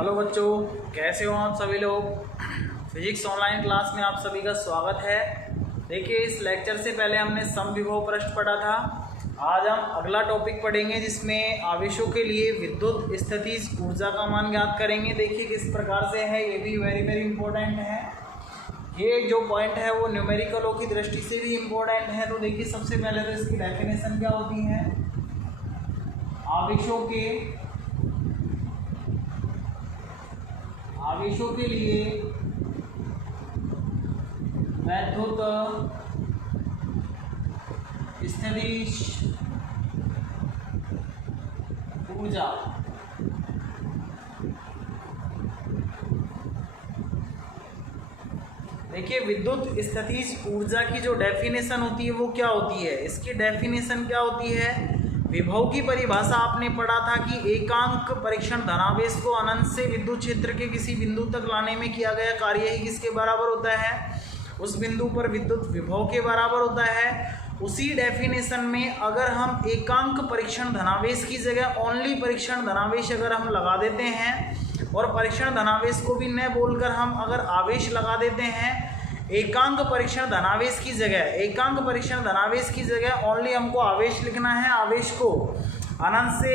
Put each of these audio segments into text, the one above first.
Hello बच्चों, कैसे हो आप सभी लोग। फिजिक्स ऑनलाइन क्लास में आप सभी का स्वागत है। देखिए, इस लेक्चर से पहले हमने समविभव पृष्ठ पढ़ा था। आज हम अगला टॉपिक पढ़ेंगे जिसमें आवेशों के लिए विद्युत स्थितिज ऊर्जा का मान ज्ञात करेंगे। देखिए किस प्रकार से है, ये भी वेरी इंपॉर्टेंट है। ये जो पॉइंट है वो न्यूमेरिकलों की दृष्टि से भी इम्पोर्टेंट है। तो देखिए, सबसे पहले तो इसकी डेफिनेशन क्या होती है। आवेशों के लिए वैद्युत स्थितिज ऊर्जा देखिए, विद्युत स्थितिज ऊर्जा की जो डेफिनेशन होती है वो क्या होती है। इसकी डेफिनेशन क्या होती है। विभव की परिभाषा आपने पढ़ा था कि एकांक परीक्षण धनावेश को अनंत से विद्युत क्षेत्र के किसी बिंदु तक लाने में किया गया कार्य ही किसके बराबर होता है, उस बिंदु पर विद्युत विभव के बराबर होता है। उसी डेफिनेशन में अगर हम एकांक परीक्षण धनावेश की जगह ओनली परीक्षण धनावेश अगर हम लगा देते हैं और परीक्षण धनावेश को भी न बोलकर हम अगर आवेश लगा देते हैं, एकांक परीक्षण धनावेश की जगह ओनली हमको आवेश लिखना है। आवेश को अनंत से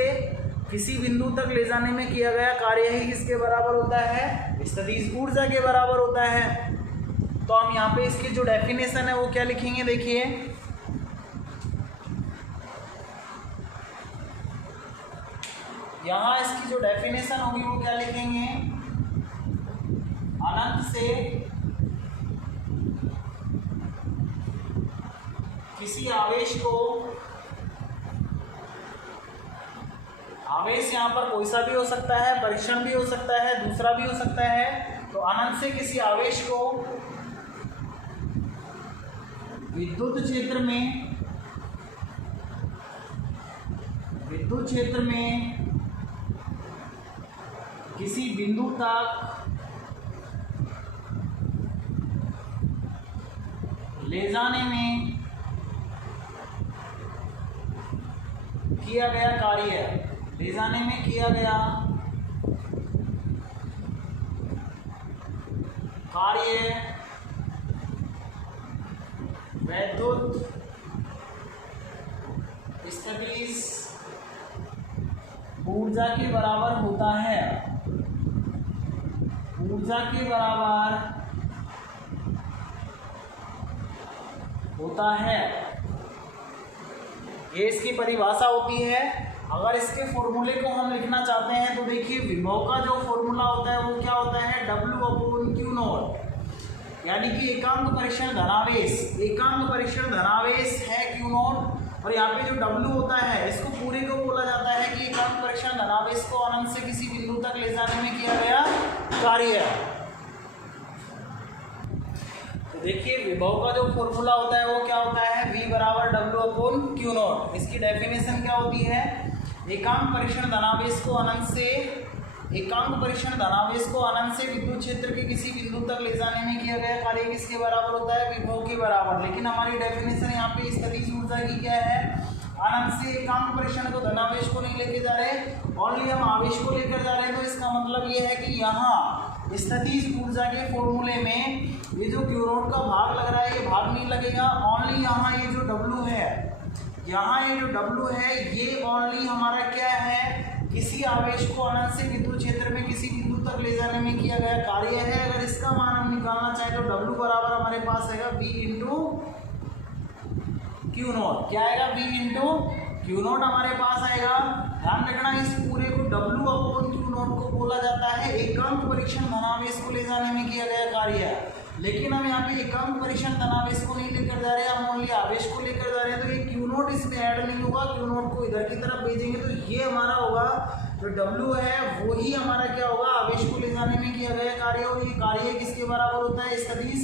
किसी बिंदु तक ले जाने में किया गया कार्य ही किसके बराबर होता है, स्थितिज ऊर्जा के बराबर होता है। तो हम यहाँ पे इसकी जो डेफिनेशन है वो क्या लिखेंगे। देखिए, यहाँ इसकी जो डेफिनेशन होगी वो क्या लिखेंगे। अनंत से किसी आवेश को, आवेश यहाँ पर कोई सा भी हो सकता है, परीक्षण भी हो सकता है, दूसरा भी हो सकता है। तो अनंत से किसी आवेश को विद्युत क्षेत्र में किसी बिंदु तक ले जाने में किया गया कार्य, वैद्युत स्थितिज ऊर्जा के बराबर होता है। ये इसकी परिभाषा होती है। अगर इसके फॉर्मूले को हम लिखना चाहते हैं तो देखिए, विभव का जो फॉर्मूला होता है वो क्या होता है, W/Q0। यानी कि एकांक परीक्षण धनावेश है Q0, और यहाँ पे जो W होता है इसको पूरे को बोला जाता है कि एकांक परीक्षण धनावेश को अनंत से किसी बिंदु तक ले जाने में किया गया कार्य है। तो देखिए, विभव का जो फॉर्मूला होता है वो क्या होता है, V = W/Q0। इसकी डेफिनेशन क्या होती है, एकांक परीक्षण धनावेश को अनंत से विद्युत क्षेत्र के किसी बिंदु तक ले जाने में किया गया कार्य किसके बराबर होता है, विभव के बराबर। लेकिन हमारी डेफिनेशन यहाँ पे स्थितिज ऊर्जा की क्या है, अनंत से एकांक परीक्षण को धनावेश को नहीं लेके जा रहे, ओनली हम आवेश को लेकर जा रहे हैं। तो इसका मतलब ये है कि यहाँ स्थितिज ऊर्जा के फॉर्मूले में ये जो Q0 का भाग लग रहा है ये भाग नहीं लगेगा। ओनली यहाँ ये जो W है, ये ओनली हमारा क्या है, किसी आवेश को अनंत से विद्युत क्षेत्र में किसी बिंदु तक ले जाने में किया गया कार्य है। अगर इसका मान हम निकालना चाहें तो W बराबर हमारे पास आएगा V/Q0। क्या आएगा, V/Q0 हमारे पास आएगा। ध्यान रखना, इस पूरे को W/Q0 को बोला जाता है एकांक परीक्षण धनावेश को ले जाने में किया गया कार्य है। लेकिन हम यहाँ पे एकांक परीक्षण धनावेश को नहीं लेकर जा रहे हैं, हम ओनली आवेश को लेकर जा रहे हैं। तो ये Q0 इसमें ऐड नहीं होगा, Q0 को इधर की तरफ भेजेंगे तो ये हमारा होगा जो W है वही हमारा क्या होगा, आवेश को ले जाने में किया गया कार्य। और ये कार्य किसके बराबर होता है, स्थितिज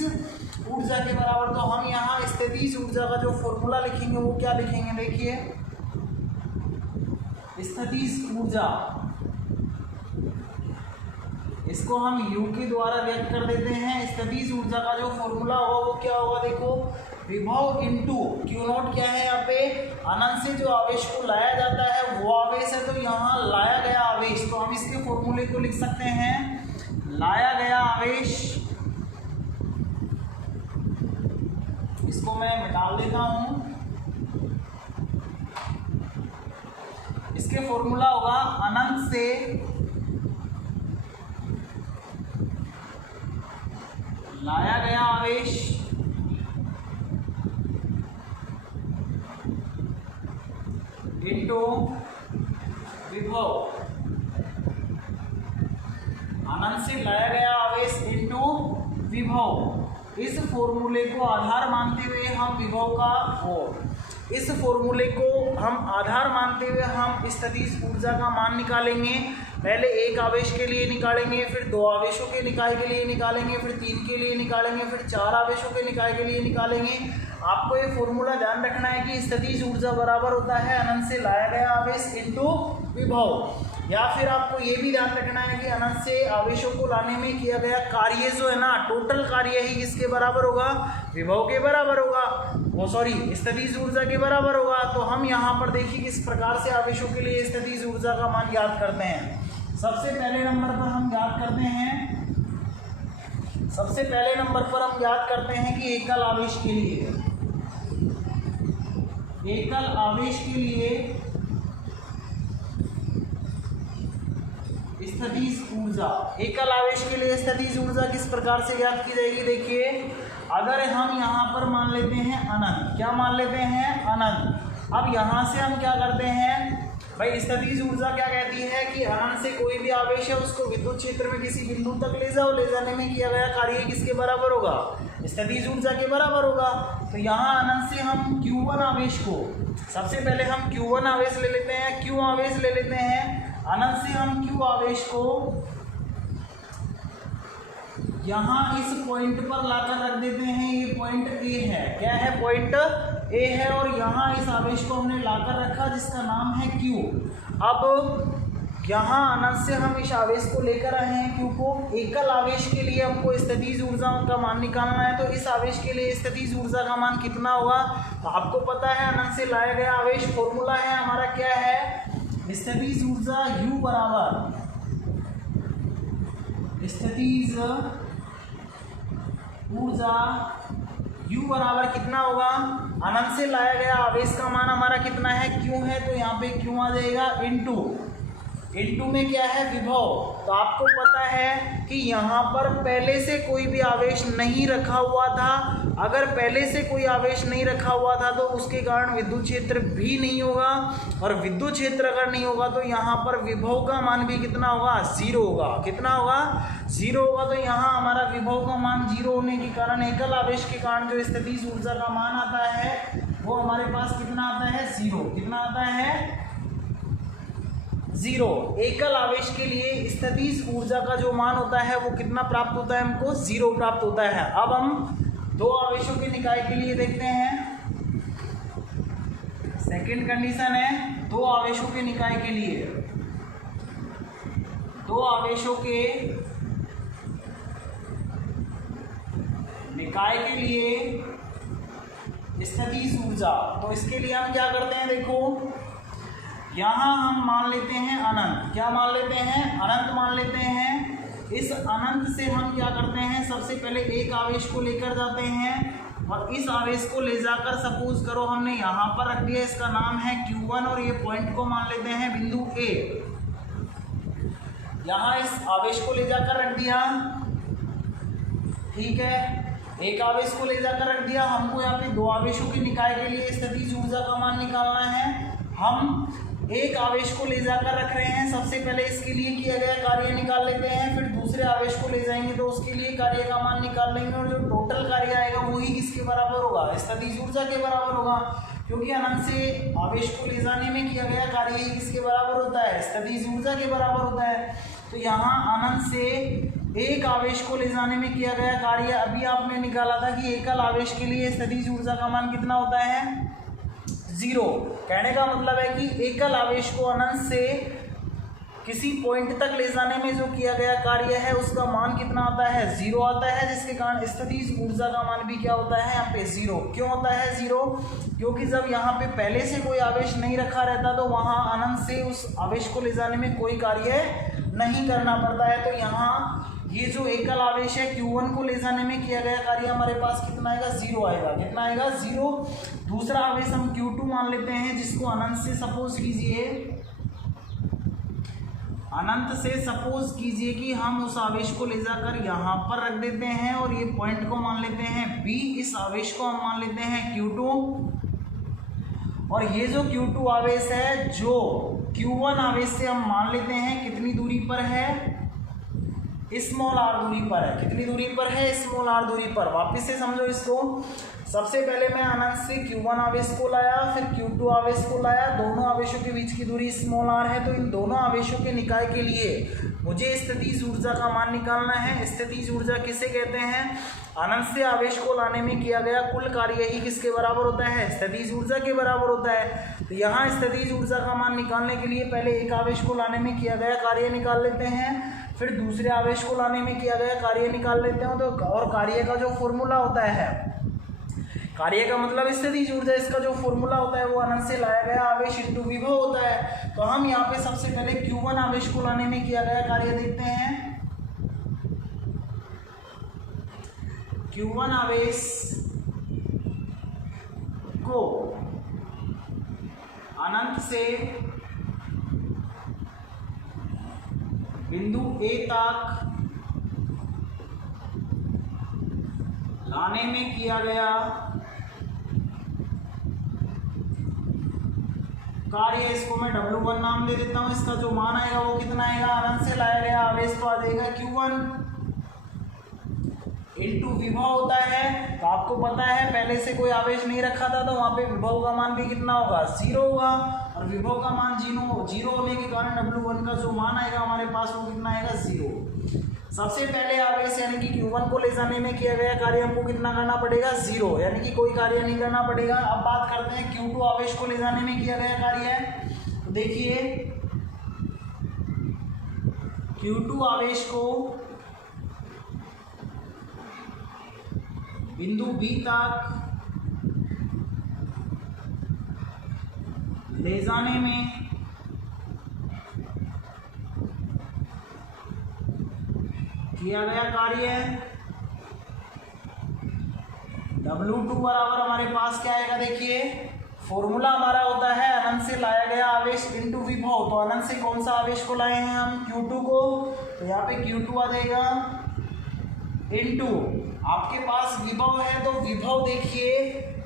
ऊर्जा के बराबर। तो हम यहाँ स्थितिज ऊर्जा का जो फॉर्मूला लिखेंगे वो क्या लिखेंगे। देखिए, स्थितिज ऊर्जा, इसको हम U के द्वारा व्यक्त कर देते हैं। स्थितिज ऊर्जा का जो फॉर्मूला होगा वो क्या होगा, देखो, विभव इंटू Q0 क्या है, यहाँ पे अनंत से जो आवेश को लाया जाता है वो आवेश है, तो यहाँ लाया गया आवेश, तो हम इसके फॉर्मूले को लिख सकते हैं, लाया गया आवेश, इसको मैं मिटा देता हूं, इसके फॉर्मूला होगा अनंत से लाया गया आवेश इंटू विभव, अनंत से लाया गया आवेश इंटू विभव। इस फॉर्मूले को आधार मानते हुए हम विभव का इस फॉर्मूले को हम आधार मानते हुए हम स्थितिज ऊर्जा का मान निकालेंगे। पहले एक आवेश के लिए निकालेंगे, फिर दो आवेशों के निकाय के लिए निकालेंगे, फिर तीन के लिए निकालेंगे, फिर चार आवेशों के निकाय के लिए निकालेंगे। आपको ये फॉर्मूला ध्यान रखना है कि स्थितिज ऊर्जा बराबर होता है अनंत से लाया गया आवेश इंटू विभव, या फिर आपको ये भी ध्यान रखना है कि अनंत से आवेशों को लाने में किया गया कार्य जो है ना, टोटल कार्य ही किसके बराबर होगा, विभव के बराबर होगा, स्थितिज ऊर्जा के बराबर होगा। तो हम यहाँ पर देखिए किस प्रकार से आवेशों के लिए स्थितिज ऊर्जा का मान ज्ञात करते हैं। सबसे पहले नंबर पर हम ज्ञात करते हैं कि एकल आवेश के लिए स्थितिज ऊर्जा, एकल आवेश के लिए स्थितिज ऊर्जा किस प्रकार से ज्ञात की जाएगी। देखिए, अगर हम यहाँ पर मान लेते हैं अनंत, क्या मान लेते हैं, अनंत। अब यहाँ से हम क्या करते हैं भाई, स्थितिज ऊर्जा क्या कहती है कि अनंत से कोई भी आवेश है उसको विद्युत क्षेत्र में किसी बिंदु तक ले जाओ, ले जाने में किया गया कार्य किसके बराबर होगा, स्थितिज ऊर्जा के बराबर होगा। तो यहाँ अनंत से हम Q1 आवेश को, सबसे पहले हम Q1 आवेश ले लेते हैं, Q आवेश ले लेते हैं। अनंत से हम Q आवेश को यहाँ इस पॉइंट पर लाकर रख देते हैं, ये पॉइंट A है, क्या है, पॉइंट A है, और यहाँ इस आवेश को हमने लाकर रखा जिसका नाम है Q। अब यहाँ अनंत से हम इस आवेश को लेकर आए हैं Q को, एकल आवेश के लिए हमको स्थितिज ऊर्जा का मान निकालना है। तो इस आवेश के लिए स्थितिज ऊर्जा का मान कितना होगा, तो आपको पता है अनंत से लाया गया आवेश, फॉर्मूला है हमारा क्या है, स्थितिज ऊर्जा U बराबर, स्थितिज ऊर्जा U बराबर कितना होगा, अनंत से लाया गया आवेश का मान हमारा कितना है, Q है, तो यहाँ पे Q आ जाएगा इंटू में क्या है, विभव। तो आपको पता है कि यहाँ पर पहले से कोई भी आवेश नहीं रखा हुआ था, अगर पहले से कोई आवेश नहीं रखा हुआ था तो उसके कारण विद्युत क्षेत्र भी नहीं होगा, और विद्युत क्षेत्र अगर नहीं होगा तो यहाँ पर विभव का मान भी कितना होगा, 0 होगा। कितना होगा, 0 होगा। तो यहाँ हमारा विभव का मान 0 होने के कारण, एकल आवेश के कारण जो स्थितिज ऊर्जा का मान आता है वो हमारे पास कितना आता है, 0। कितना आता है, 0। एकल आवेश के लिए स्थितिज ऊर्जा का जो मान होता है वो कितना प्राप्त होता है, हमको 0 प्राप्त होता है। अब हम दो आवेशों के निकाय के लिए देखते हैं। सेकंड कंडीशन है, दो आवेशों के निकाय के लिए, दो आवेशों के निकाय के लिए स्थितिज ऊर्जा। तो इसके लिए हम क्या करते हैं, देखो यहाँ हम मान लेते हैं अनंत, क्या मान लेते हैं, अनंत मान लेते हैं। इस अनंत से हम क्या करते हैं, सबसे पहले एक आवेश को लेकर जाते हैं, और इस आवेश को ले जाकर सपोज करो हमने यहाँ पर रख दिया, इसका नाम है Q1, और ये पॉइंट को मान लेते हैं बिंदु A। यहाँ इस आवेश को ले जाकर रख दिया, ठीक है, एक आवेश को ले जाकर रख दिया। हमको यहाँ पे दो आवेशों के निकाय के लिए स्थितिज ऊर्जा का मान निकालना है। हम एक आवेश को ले जाकर रख रहे हैं, सबसे पहले इसके लिए किया गया कार्य निकाल लेते हैं, फिर दूसरे आवेश को ले जाएंगे तो उसके लिए कार्य का मान निकाल लेंगे, और जो टोटल कार्य आएगा वही किसके बराबर होगा, स्थितिज ऊर्जा के बराबर होगा, क्योंकि अनंत से आवेश को ले जाने में किया गया कार्य ही किसके बराबर होता है, स्थितिज ऊर्जा के बराबर होता है। तो यहाँ अनंत से एक आवेश को ले जाने में किया गया कार्य, अभी आपने निकाला था कि एकल आवेश के लिए स्थितिज ऊर्जा का मान कितना होता है, 0। कहने का मतलब है कि एकल आवेश को अनंत से किसी पॉइंट तक ले जाने में जो किया गया कार्य है उसका मान कितना आता है, 0 आता है, जिसके कारण स्थितिज ऊर्जा का मान भी क्या होता है, यहाँ पे 0। क्यों होता है 0, क्योंकि जब यहाँ पे पहले से कोई आवेश नहीं रखा रहता तो वहाँ अनंत से उस आवेश को ले जाने में कोई कार्य नहीं करना पड़ता है। तो यहाँ ये जो एकल आवेश है Q1 को ले जाने में किया गया कार्य हमारे पास कितना आएगा, 0 आएगा। कितना आएगा, 0। दूसरा आवेश हम Q2 मान लेते हैं, जिसको अनंत से सपोज कीजिए, अनंत से सपोज कीजिए कि हम उस आवेश को ले जाकर यहाँ पर रख देते हैं और ये पॉइंट को मान लेते हैं B, इस आवेश को हम मान लेते हैं Q2, और ये जो Q2 आवेश है जो Q1 आवेश से हम मान लेते हैं कितनी दूरी पर है, स्मॉल r दूरी पर है। कितनी दूरी पर है, स्मॉल r दूरी पर। वापस से समझो इसको। सबसे पहले मैं अनंत से Q1 आवेश को लाया, फिर Q2 आवेश को लाया। दोनों आवेशों के बीच की दूरी स्मॉल r है, तो इन दोनों आवेशों के निकाय के लिए मुझे स्थितिज ऊर्जा का मान निकालना है। स्थितिज ऊर्जा किसे कहते हैं, अनंत से आवेश को लाने में किया गया कुल कार्य ही किसके बराबर होता है, स्थितिज ऊर्जा के बराबर होता है। तो यहाँ स्थितिज ऊर्जा का मान निकालने के लिए पहले एक आवेश को लाने में किया गया कार्य निकाल लेते हैं, फिर दूसरे आवेश को लाने में किया गया कार्य निकाल लेते हैं। तो और कार्य का जो फॉर्मूला होता है, कार्य का मतलब स्थितिज ऊर्जा, इसका जो फॉर्मूला होता है वो अनंत से लाया गया आवेश इंटू विभव होता है। तो हम यहाँ पे सबसे पहले Q1 आवेश को लाने में किया गया कार्य देखते हैं। Q1 आवेश को अनंत से बिंदु A तक लाने में किया गया कार्य, इसको मैं W1 नाम दे देता हूं। इसका जो मान आएगा वो कितना आएगा, अनंत से लाया गया आवेश तो आ जाएगा Q1 इंटू विभव होता है। तो आपको पता है पहले से कोई आवेश नहीं रखा था, तो वहां पे विभव का मान भी कितना होगा, 0 होगा, और विभव का मान 0 होने के कारण W1 का जो मान आएगा हमारे पास वो कितना आएगा, 0। सबसे पहले आवेश यानी कि Q1 को ले जाने में किया गया कार्य हमको कितना करना पड़ेगा, 0, यानी कि कोई कार्य नहीं करना पड़ेगा। अब बात करते हैं Q2 आवेश को ले जाने में किया गया कार्य है। तो देखिए Q2 आवेश को बिंदु B तक ले जाने में किया गया कार्य है। W2 बराबर हमारे पास क्या आएगा, देखिए फॉर्मूला हमारा होता है अनंत से लाया गया आवेश इंटू विभव। तो अनंत से कौन सा आवेश को लाए हैं हम, Q2 को, तो यहाँ पे Q2 आ जाएगा इंटू आपके पास विभव है। तो विभव देखिए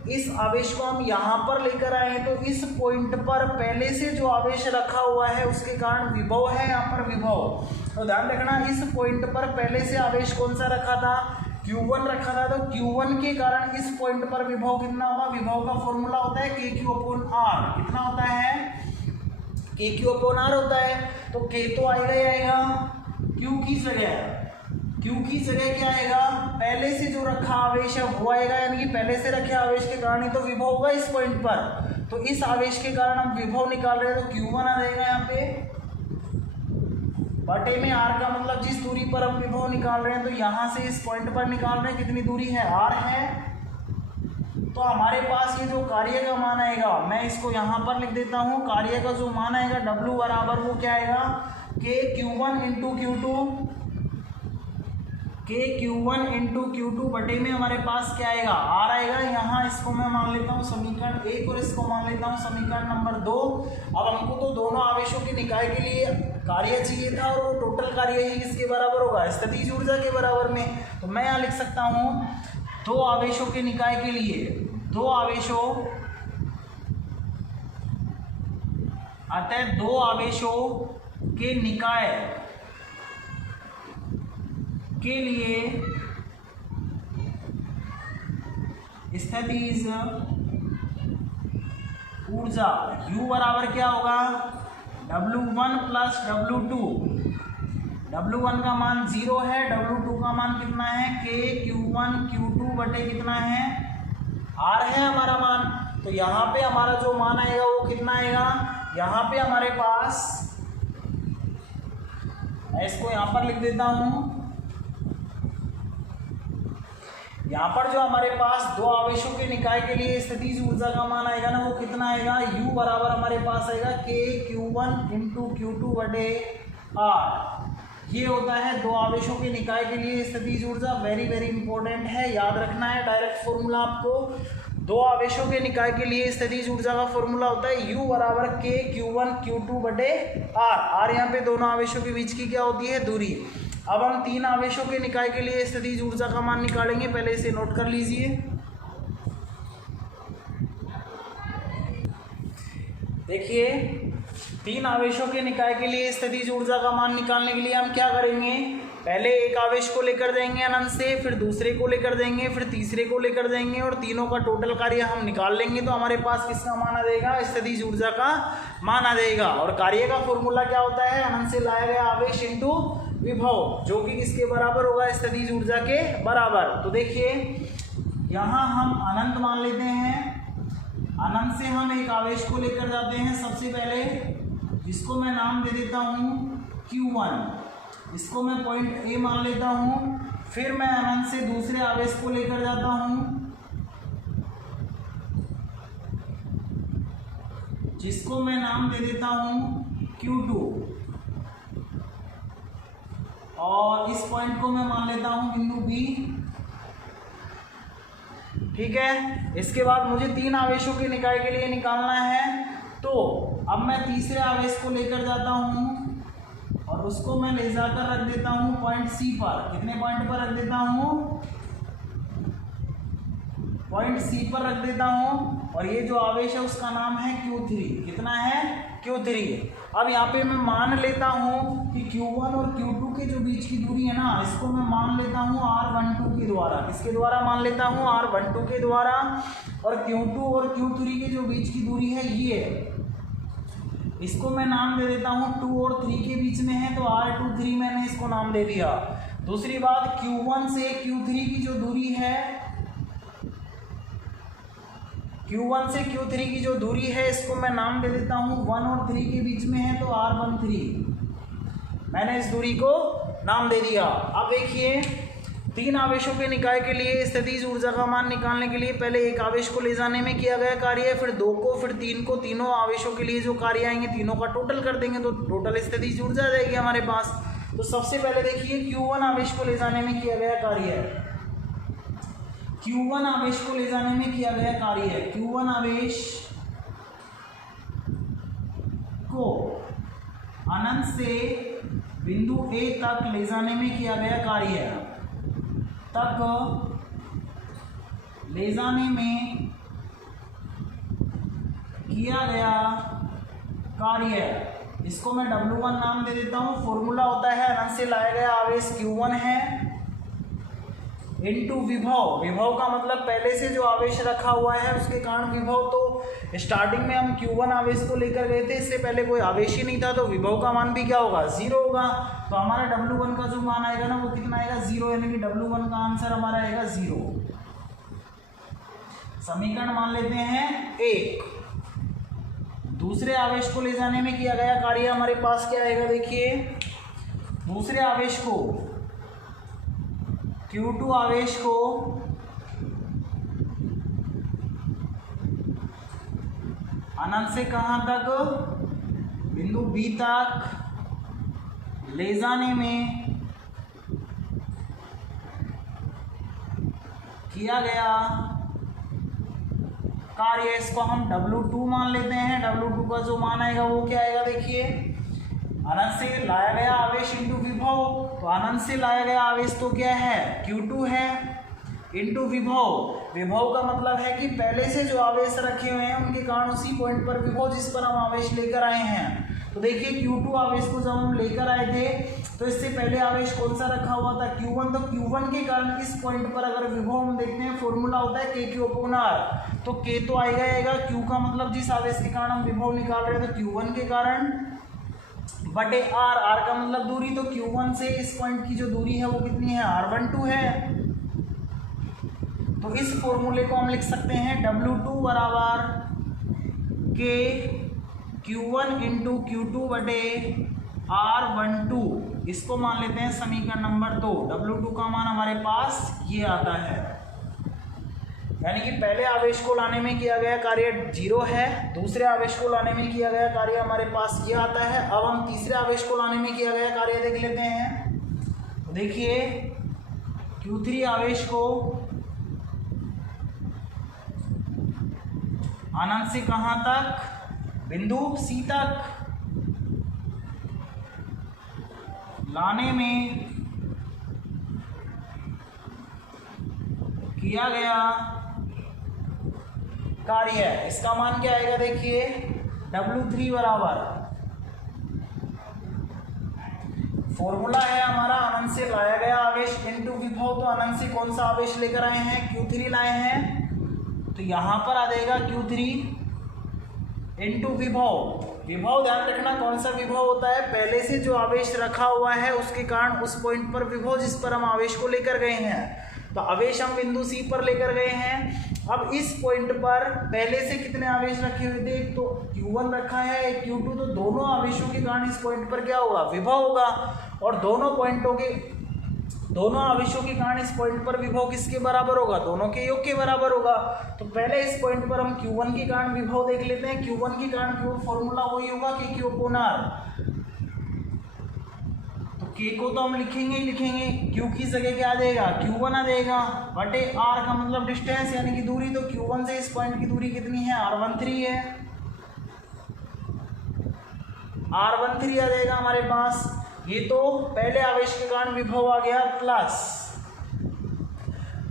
इस आवेश को हम यहाँ पर लेकर आए हैं, तो इस पॉइंट पर पहले से जो आवेश रखा हुआ है उसके कारण विभव है यहाँ पर विभव। तो ध्यान रखना इस पॉइंट पर पहले से आवेश कौन सा रखा था, Q1 रखा था। तो Q1 के कारण इस पॉइंट पर विभव कितना होगा, विभव का फॉर्मूला होता है KQ/R। कितना होता है, KQ/R होता है। तो K तो आएगा ही आएगा, Q की जगह क्या आएगा, पहले से जो रखा आवेश है वो आएगा, यानी कि पहले से रखे आवेश के कारण ही तो विभव होगा इस पॉइंट पर। तो इस आवेश के कारण हम विभव निकाल रहे हैं, तो Q1 आ जाएगा यहाँ पे बटे में R का मतलब जिस दूरी पर हम विभव निकाल रहे हैं, तो यहाँ से इस पॉइंट पर निकाल रहे हैं, कितनी दूरी है, R है। तो हमारे पास ये जो कार्य का मान आएगा, मैं इसको यहाँ पर लिख देता हूँ, कार्य का जो मान आएगा W बराबर वो क्या आएगा, KQ1 इंटू Q2 बटे में हमारे पास क्या आएगा, R आएगा। यहाँ इसको मैं मान लेता हूँ समीकरण 1 और इसको मान लेता हूँ समीकरण नंबर 2। अब हमको तो दोनों आवेशों के निकाय के लिए कार्य चाहिए था, और वो टोटल कार्य ही किसके बराबर होगा, स्थितिज ऊर्जा के बराबर में। तो मैं यहाँ लिख सकता हूँ दो आवेशों के निकाय के लिए, दो आवेशों के निकाय के लिए स्थितिज ऊर्जा U बराबर क्या होगा, W1 प्लस W2। W1 का मान 0 है, W2 का मान कितना है, KQ1 Q2 बटे कितना है, R है हमारा मान। तो यहाँ पे हमारा जो मान आएगा वो कितना आएगा, यहाँ पे हमारे पास, मैं इसको यहाँ पर लिख देता हूँ, यहाँ पर जो हमारे पास दो आवेशों के निकाय के लिए स्थितिज ऊर्जा का मान आएगा ना, वो कितना आएगा, U बराबर हमारे पास आएगा KQ1 इंटू Q2 बटे R। ये होता है दो आवेशों के निकाय के लिए स्थितिज ऊर्जा। वेरी वेरी इंपॉर्टेंट है, याद रखना है डायरेक्ट फॉर्मूला आपको। दो आवेशों के निकाय के लिए स्थितिज ऊर्जा का फॉर्मूला होता है U बराबर K Q1 Q2 बटे R। R यहाँ पे दोनों आवेशों के बीच की क्या होती है, दूरी। अब हम तीन आवेशों के निकाय के लिए स्थितिज ऊर्जा का मान निकालेंगे, पहले इसे नोट कर लीजिए। देखिए, तीन आवेशों के निकाय के लिए स्थितिज ऊर्जा का मान निकालने के लिए हम क्या करेंगे, पहले एक आवेश को लेकर जाएंगे अनंत से, फिर दूसरे को लेकर जाएंगे, फिर तीसरे को लेकर जाएंगे और तीनों का टोटल कार्य हम निकाल लेंगे। तो हमारे पास किसका मान आ जाएगा, स्थितिज ऊर्जा का मान आ जाएगा। और कार्य का फॉर्मूला क्या होता है, अनंत से लाया गया आवेश इंटू विभव, जो कि किसके बराबर होगा, स्थितिज ऊर्जा के बराबर। तो देखिए यहाँ हम अनंत मान लेते हैं, अनंत से हम एक आवेश को लेकर जाते हैं सबसे पहले, जिसको मैं नाम दे देता हूँ Q1, इसको मैं पॉइंट A मान लेता हूँ। फिर मैं अनंत से दूसरे आवेश को लेकर जाता हूँ, जिसको मैं नाम दे देता हूँ Q2, और इस पॉइंट को मैं मान लेता हूँ बिंदु B। ठीक है, इसके बाद मुझे तीन आवेशों के निकाय के लिए निकालना है। तो अब मैं तीसरे आवेश को लेकर जाता हूं और उसको मैं ले जाकर रख देता हूं पॉइंट C पर। कितने पॉइंट पर रख देता हूं, पॉइंट C पर रख देता हूं। और ये जो आवेश है उसका नाम है Q3। कितना है, Q3। अब यहाँ पे मैं मान लेता हूँ कि Q1 और Q2 के जो बीच की दूरी है ना, इसको मैं मान लेता हूँ R12 के द्वारा। किसके द्वारा मान लेता हूँ, R12 के द्वारा। और Q2 और Q3 के जो बीच की दूरी है ये, इसको मैं नाम दे देता हूँ 2 और 3 के बीच में है, तो R23 मैंने इसको नाम दे दिया। दूसरी बात, Q1 से Q3 की जो दूरी है, Q1 से Q3 की जो दूरी है, इसको मैं नाम दे देता हूँ 1 और 3 के बीच में है, तो R13। मैंने इस दूरी को नाम दे दिया। अब देखिए, तीन आवेशों के निकाय के लिए स्थितिज ऊर्जा का मान निकालने के लिए पहले एक आवेश को ले जाने में किया गया कार्य, फिर दो को, फिर तीन को। तीनों आवेशों के लिए जो कार्य आएंगे तीनों का टोटल कर देंगे, तो टोटल स्थितिज ऊर्जा आ जाएगी हमारे पास। तो सबसे पहले देखिए, Q1 आवेश को ले जाने में किया गया कार्य है, Q1 आवेश को ले जाने में किया गया कार्य है, Q1 आवेश को अनंत से बिंदु A तक ले जाने में किया गया कार्य है, तक ले जाने में किया गया कार्य। इसको मैं W1 नाम दे देता हूँ। फॉर्मूला होता है अनंत से लाया गया आवेश Q1 है इनटू विभव। विभव का मतलब पहले से जो आवेश रखा हुआ है उसके कारण विभव। तो स्टार्टिंग में हम Q1 आवेश को लेकर गए थे, इससे पहले कोई आवेश ही नहीं था, तो विभव का मान भी क्या होगा, 0 होगा। तो हमारा W1 का जो मान आएगा ना, वो कितना आएगा, 0, यानी कि W1 का आंसर हमारा आएगा 0। समीकरण मान लेते हैं 1। दूसरे आवेश को ले जाने में किया गया कार्य हमारे पास क्या आएगा, देखिए दूसरे आवेश को, Q2 आवेश को अनंत से कहां तक, बिंदु B तक ले जाने में किया गया कार्य, इसको हम W2 मान लेते हैं। W2 का जो मान आएगा वो क्या आएगा, देखिए अनंत से लाया गया आवेश इंटू विभव। तो अनंत से लाया गया आवेश तो क्या है, Q2 है, इंटू विभव। विभव का मतलब है कि पहले से जो आवेश रखे हुए हैं उनके कारण उसी पॉइंट पर विभव जिस पर हम आवेश लेकर आए हैं। तो देखिए Q2 आवेश को जब हम लेकर आए थे तो इससे पहले आवेश कौन सा रखा हुआ था, Q1। तो Q1 के कारण इस पॉइंट पर अगर विभव हम देखते हैं, फॉर्मूला होता है KQ/R। तो K तो आएगा, Q का मतलब जिस आवेश के कारण हम विभव निकाल रहे हैं, तो Q1 के कारण बटे R। R का मतलब दूरी, तो Q1 से इस पॉइंट की जो दूरी है वो कितनी है, R12 है। तो इस फॉर्मूले को हम लिख सकते हैं W2 बराबर K Q1 इंटू Q2 बटे R12। इसको मान लेते हैं समीकरण नंबर 2। W2 का मान हमारे पास ये आता है। यानी कि पहले आवेश को लाने में किया गया कार्य 0 है, दूसरे आवेश को लाने में किया गया कार्य हमारे पास ये आता है। अब हम तीसरे आवेश को लाने में किया गया कार्य देख लेते हैं। तो देखिए Q3 आवेश को अनंत से कहाँ तक, बिंदु C तक लाने में किया गया कार्य, इसका मान क्या आएगा देखिए, W3 बराबर, फॉर्मूला है हमारा अनंत से लाया गया आवेश इनटू विभव। तो अनंत से कौन सा आवेश लेकर आए हैं, Q3 लाए हैं, तो यहां पर आ जाएगा Q3 इनटू विभव। विभव ध्यान रखना कौन सा विभव होता है, पहले से जो आवेश रखा हुआ है उसके कारण उस पॉइंट पर विभव जिस पर हम आवेश को लेकर गए हैं। तो आवेश हम बिंदु C पर लेकर गए हैं। अब इस पॉइंट पर पहले से कितने आवेश रखे हुए थे, एक तो Q1 रखा है, एक Q2, तो दोनों आवेशों के कारण इस पॉइंट पर क्या होगा, विभव होगा। और दोनों आवेशों के कारण इस पॉइंट पर विभव किसके बराबर होगा, दोनों के योग के बराबर होगा। तो पहले इस पॉइंट पर हम Q1 के कारण विभव देख लेते हैं। Q1 के कारण फॉर्मूला वही होगा कि Q अपॉन R। तो K को तो हम लिखेंगे ही लिखेंगे, Q की जगह क्या आ जाएगा, Q1 आ जाएगा, बटे R का मतलब डिस्टेंस यानी कि दूरी। तो Q1 से इस पॉइंट की दूरी कितनी है, R13 है, R13 आ जाएगा हमारे पास। ये तो पहले आवेश के कारण विभव आ गया, प्लस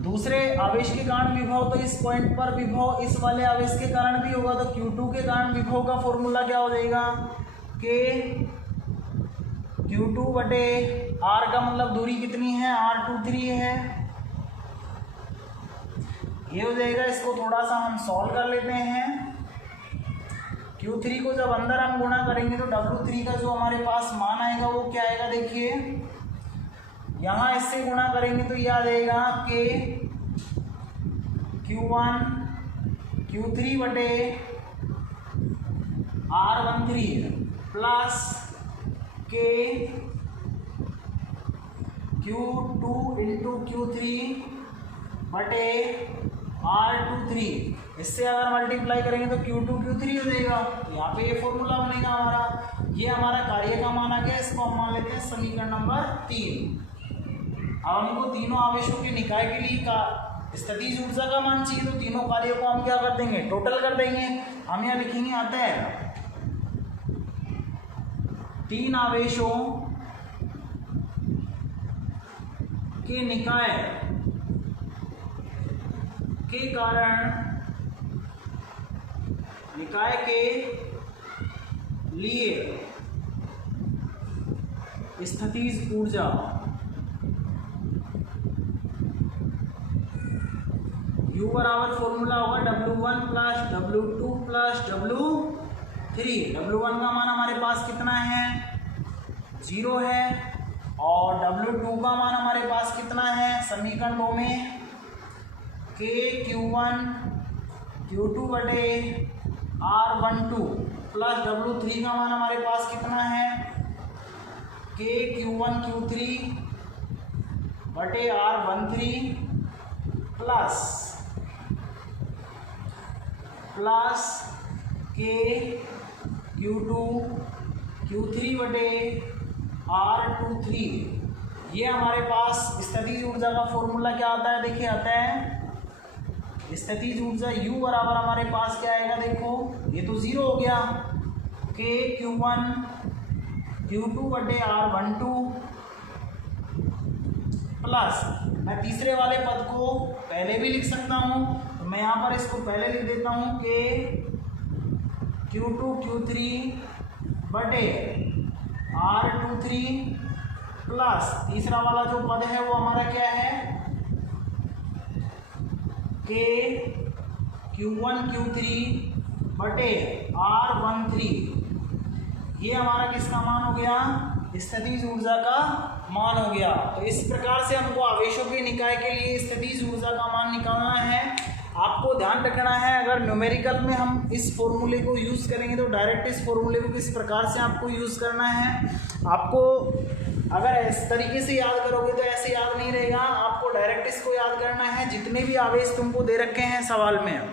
दूसरे आवेश के कारण विभव, तो इस पॉइंट पर विभव इस वाले आवेश के कारण भी होगा। तो Q2 के कारण विभव का फॉर्मूला क्या हो जाएगा, कि Q2 बटे R का मतलब दूरी कितनी है, R23 है, ये हो जाएगा। इसको थोड़ा सा हम सॉल्व कर लेते हैं। Q3 को जब अंदर हम गुणा करेंगे तो W3 का जो हमारे पास मान आएगा वो क्या आएगा, देखिए यहाँ इससे गुणा करेंगे तो ये आ जाएगा कि Q1 Q3 बटे R13 प्लस के Q2 इंटू Q3 बटे R23। इससे अगर मल्टीप्लाई करेंगे तो Q2 Q3 हो जाएगा। यहाँ पे ये फॉर्मूला बनेगा हमारा। ये हमारा कार्य का मान आ गया, इसको हम मान लेते हैं समीकरण नंबर 3। अब हमको तीनों आवेशों के निकाय के लिए का स्थितिज ऊर्जा का मान चाहिए, तो तीनों कार्यों को हम क्या कर देंगे, टोटल कर देंगे। हम यहाँ लिखेंगे आता है 3 आवेशों के निकाय के कारण निकाय के लिए स्थितिज ऊर्जा U बराबर फॉर्मूला होगा W1 plus W2 plus W3। W1 का मान हमारे पास कितना है, 0 है, और W2 का मान हमारे पास कितना है, समीकरण 2 में K Q1 Q2 बटे R12 प्लस W3 का मान हमारे पास कितना है, K Q1 Q3 बटे R13 plus K Q2 Q3 बटे R23। ये हमारे पास स्थितिज ऊर्जा का फॉर्मूला क्या आता है, देखिए आता है स्थितिज ऊर्जा U बराबर हमारे पास क्या आएगा, देखो ये तो 0 हो गया, K Q1 Q2 बटे R12 प्लस, मैं तीसरे वाले पद को पहले भी लिख सकता हूँ, तो मैं यहाँ पर इसको पहले लिख देता हूँ कि Q2 Q3 बटे R23 प्लस तीसरा वाला जो पद है वो हमारा क्या है, K Q1 Q3 बटे R13। ये हमारा किसका मान हो गया, स्थितिज ऊर्जा का मान हो गया। तो इस प्रकार से हमको आवेशों के निकाय के लिए स्थितिज ऊर्जा का मान निकालना है। आपको ध्यान रखना है, अगर न्यूमेरिकल में हम इस फॉर्मूले को यूज़ करेंगे तो डायरेक्ट इस फॉर्मूले को किस प्रकार से आपको यूज़ करना है, आपको अगर इस तरीके से याद करोगे तो ऐसे याद नहीं रहेगा, आपको डायरेक्ट इसको याद करना है। जितने भी आवेश तुमको दे रखे हैं सवाल में,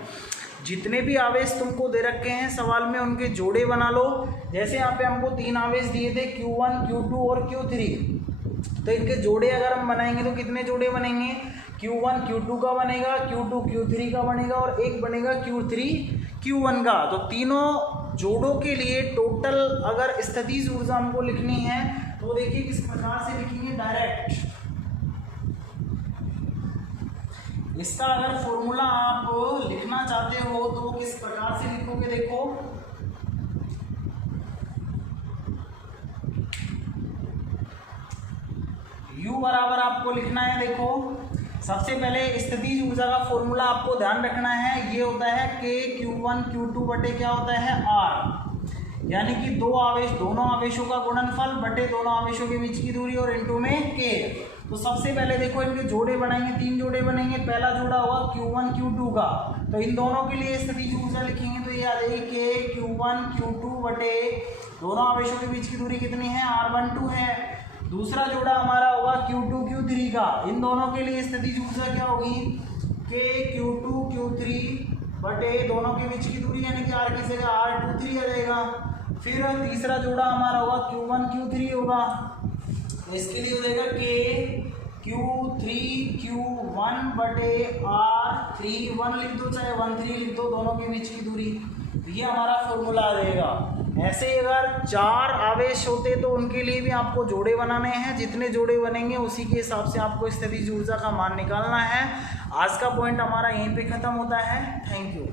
जितने भी आवेश तुमको दे रखे हैं सवाल में, उनके जोड़े बना लो। जैसे यहाँ पे हमको 3 आवेश दिए थे Q1, Q2 और Q3, तो इनके जोड़े अगर हम बनाएंगे तो कितने जोड़े बनेंगे? Q1 Q2 का बनेगा, Q2 Q3 का बनेगा और एक बनेगा Q3 Q1 का। तो तीनों जोड़ों के लिए टोटल अगर स्थितिज ऊर्जा हमको लिखनी है तो देखिए किस प्रकार से लिखेंगे डायरेक्ट। इसका अगर फॉर्मूला आप लिखना चाहते हो तो किस प्रकार से लिखोगे? देखो, U बराबर आपको लिखना है। देखो, सबसे पहले स्थितिज ऊर्जा का फॉर्मूला आपको ध्यान रखना है, ये होता है K Q1 Q2 बटे क्या होता है R, यानी कि दोनों आवेशों का गुणनफल बटे दोनों आवेशों के बीच की दूरी और इनटू में K। तो सबसे पहले देखो इनके जोड़े बनाएंगे, 3 जोड़े बनेंगे। पहला जोड़ा होगा Q1 Q2 का, तो इन दोनों के लिए स्थितिज ऊर्जा लिखेंगे तो ये आ जाएगी K Q1 Q2 बटे दोनों आवेशों के बीच की दूरी कितनी है? R12 है। दूसरा जोड़ा हमारा होगा Q2 Q3 का, इन दोनों के लिए स्थितिज ऊर्जा क्या होगी? K Q2 Q3 बटे दोनों के बीच की दूरी यानी कि R की जगह R23 आ जाएगा। फिर तीसरा जोड़ा हमारा होगा Q1 Q3 होगा, तो इसके लिए हो जाएगा K Q3 Q1 बटे R31 लिख दो, चाहे 13 लिख दो, दोनों के बीच की दूरी। ये हमारा फॉर्मूला आ जाएगा। ऐसे ही अगर 4 आवेश होते तो उनके लिए भी आपको जोड़े बनाने हैं, जितने जोड़े बनेंगे उसी के हिसाब से आपको स्थितिज ऊर्जा का मान निकालना है। आज का पॉइंट हमारा यहीं पे ख़त्म होता है। Thank you.